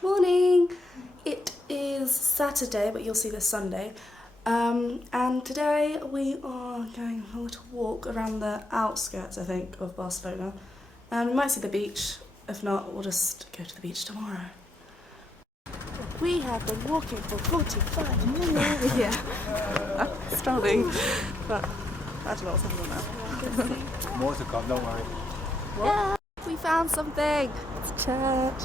Morning! It is Saturday, but you'll see this Sunday. And today we are going on a little walk around the outskirts, I think, of Barcelona. And we might see the beach. If not, we'll just go to the beach tomorrow. We have been walking for 45 minutes. Yeah. Starving. But I don't know what's happening now. More to come, don't worry. What? Yeah, we found something. It's church.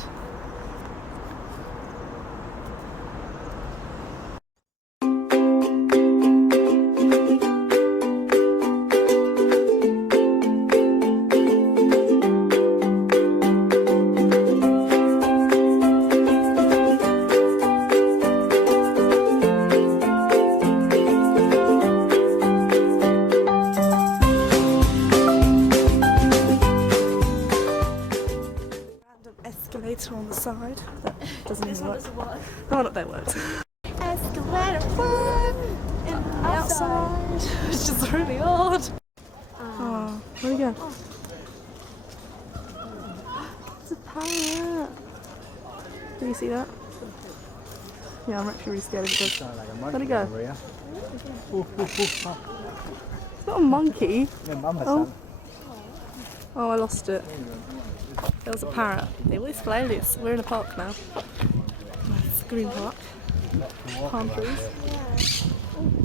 Escalator on the side that doesn't even work. Oh, not that works. Escalator fun and outside, which is really odd. Oh, where do we go? It's a parrot. Do you see that? Yeah, I'm actually really scared of it. Where'd it go? It's not a monkey. Oh. Oh, I lost it. There was a parrot. They always fly loose. We're in a park now. It's a green park. Palm trees.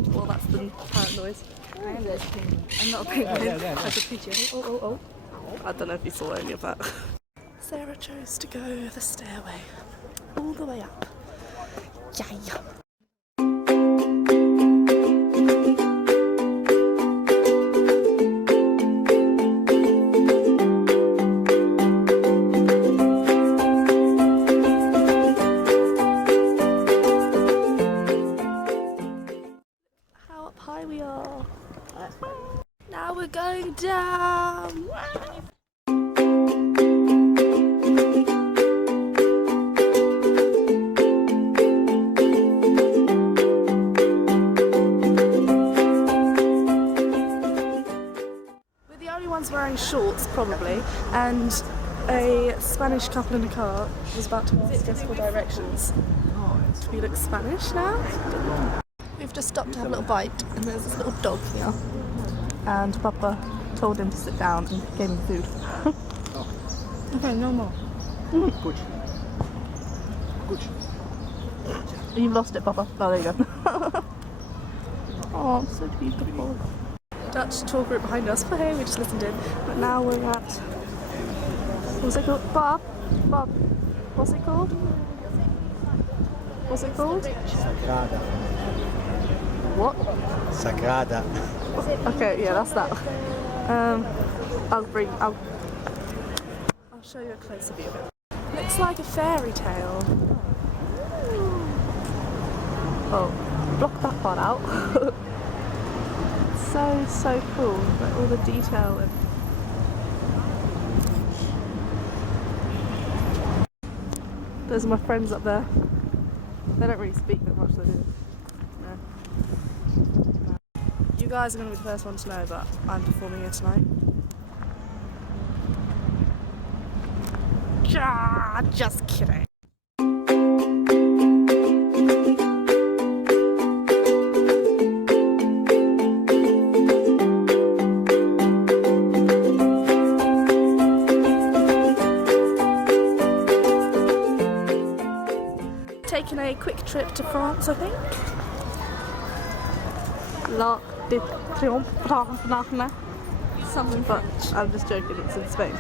Well, that's the parrot noise. I'm not a penguin. That's a pigeon. Oh. I don't know if you saw any of that. Sarah chose to go the stairway. All the way up. Yeah. High we are. Now we're going down. We're the only ones wearing shorts, probably, and a Spanish couple in a car was about to ask us for directions. Do we look Spanish now? We've just stopped to have a little bite, and there's this little dog here. And Papa told him to sit down and gave him food. Okay, no more. Good. You've lost it, Papa. Oh, there you go. Oh, so beautiful. Dutch tour group behind us. Hey, we just listened in. But now we're at... What's it called? Bob? What's it called? What's it called? Sagrada. What? Sagrada. Okay, yeah, that's that. I'll show you a closer view of it. Looks like a fairy tale. Oh, block that part out. so cool. Like all the detail and those are my friends up there. They don't really speak that much, they do. No. You guys are going to be the first one to know, but I'm performing here tonight. Just kidding. Taking a quick trip to France, I think. L'Arc de Triomphe. Something, but I'm just joking, it's in Spain.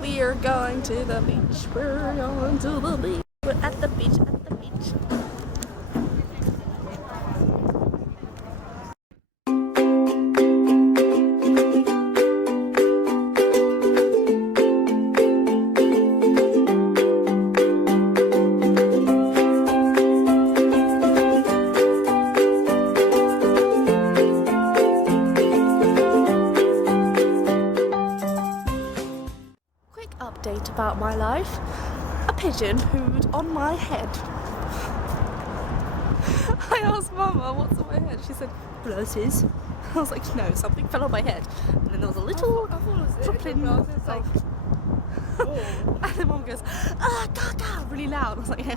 We are going to the beach. We're going to the beach. We're at the beach, Update about my life. A pigeon pooed on my head. I asked Mama, what's on my head? She said, roses. I was like, no, something fell on my head. And then there was a little dropping. Like, and then Mum goes, ah, caca. really loud. I was like, yeah.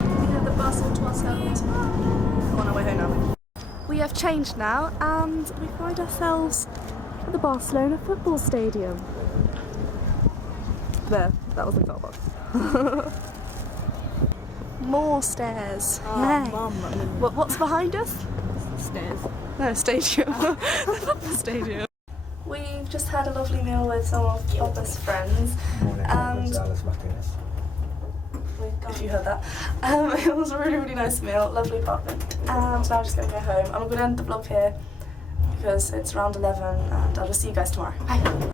We have the bus all to ourselves. On our way home now. We have changed now and we find ourselves at the Barcelona football stadium. There, that was the car park. More stairs. Oh, Yay. Mum. What's behind us? Stairs. No, stadium. The football stadium. We've just had a lovely meal with some of Papa friends. And if you heard that. It was a really nice meal, lovely apartment. And now I'm just going to go home. I'm going to end the vlog here because it's around 11 and I'll just see you guys tomorrow. Bye.